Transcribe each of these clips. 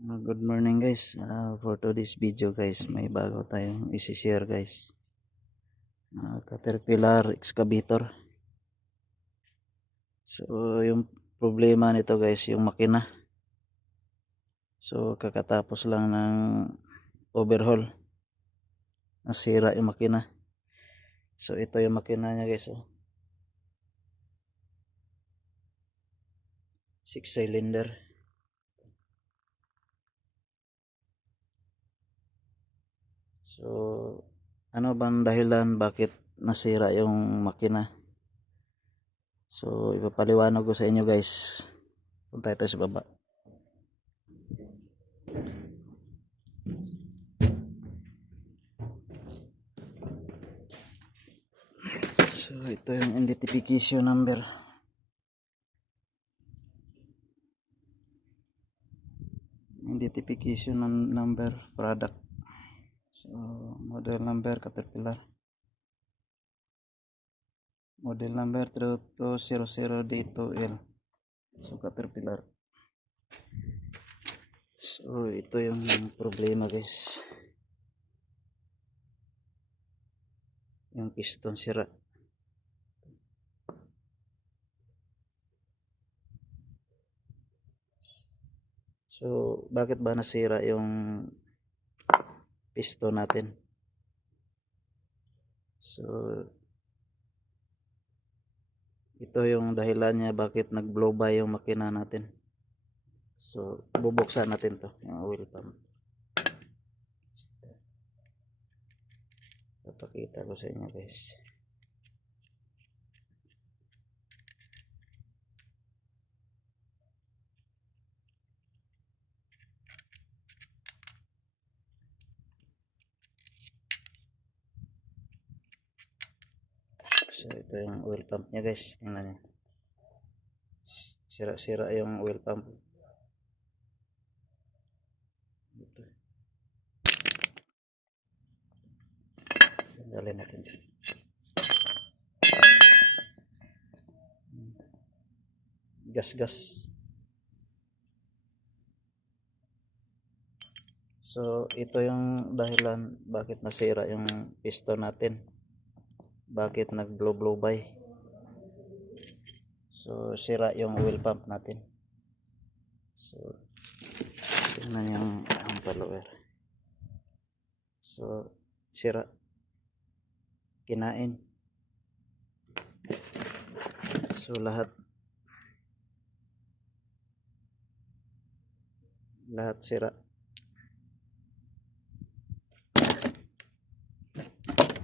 Good morning guys. For today's video guys, may bago tayong isi-share guys. Caterpillar excavator. So yung problema nito guys, yung makina. So kakatapos lang ng overhaul. Nasira yung makina. So ito yung makina niya guys. 6 cylinder. So ano bang dahilan bakit nasira yung makina? So ipapaliwanag ko sa inyo guys. Punta tayo sa baba. So ito yung identification number. Identification number product. So model number Caterpillar. Model number 3200D2L. So Caterpillar. So ito yung problema guys. Yung piston sira. So bakit ba nasira yung piston natin? So ito yung dahilan niya bakit nag-blow by yung makina natin. So bubuksan natin to, yung oil pump. Papakita ko sa inyo guys. So ito yung oil pump niya guys, tingnan niyo. Sira-sira yung oil pump. Ito. Dalhin natin dyan. Gas-gas. So ito yung dahilan bakit nasira yung piston natin. Bakit nag-blow by. So sira yung oil pump natin. So tingnan yung follower. So sira. Kinain. So lahat sira.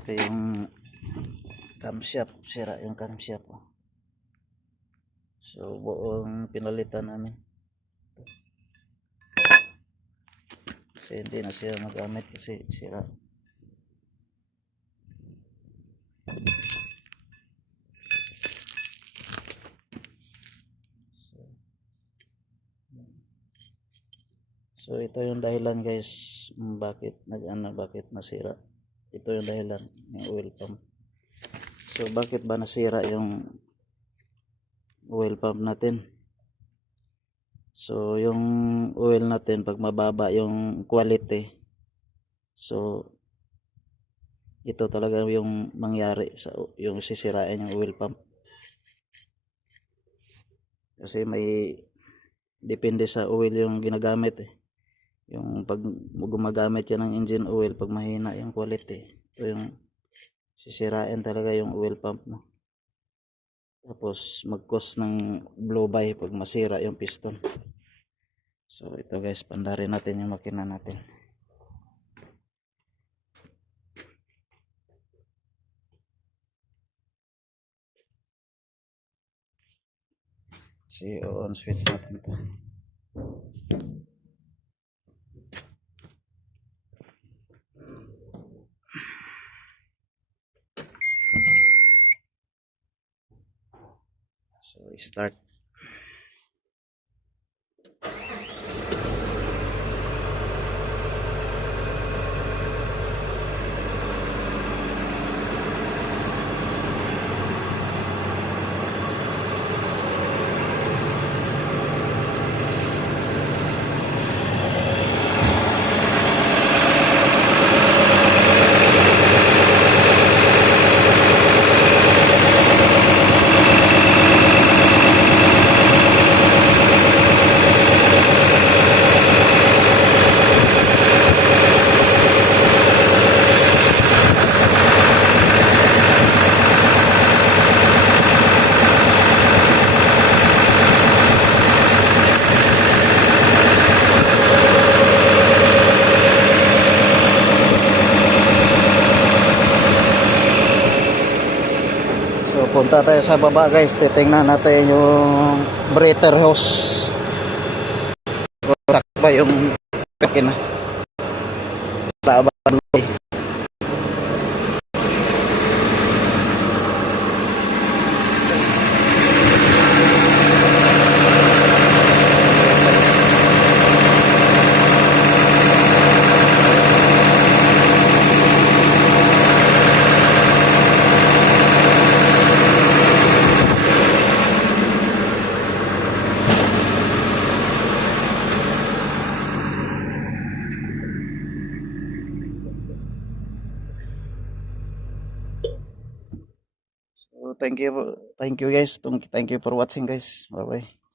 Ito yung camshaft, sira yung camshaft. So buong pinalitan namin. Kasi hindi na siya magamit kasi sira. So ito yung dahilan guys bakit bakit nasira. Ito yung dahilan ng oil pump. So bakit ba nasira yung oil pump natin? So yung oil natin pag mababa yung quality, so ito talaga yung mangyari sa yung sisirain yung oil pump. Kasi may depende sa oil yung ginagamit Yung pag gumagamit yan ng engine oil, pag mahina yung quality, ito yung sisirain talaga yung oil pump mo. Tapos mag-cause ng blow by pag masira yung piston. So ito guys, pandarin natin yung makina natin. On switch natin ito. So start. Punta tayo sa baba guys, titingnan natin yung breather hose. Takba yung pekina sa abaloy. So thank you guys. Thank you for watching guys. Bye bye.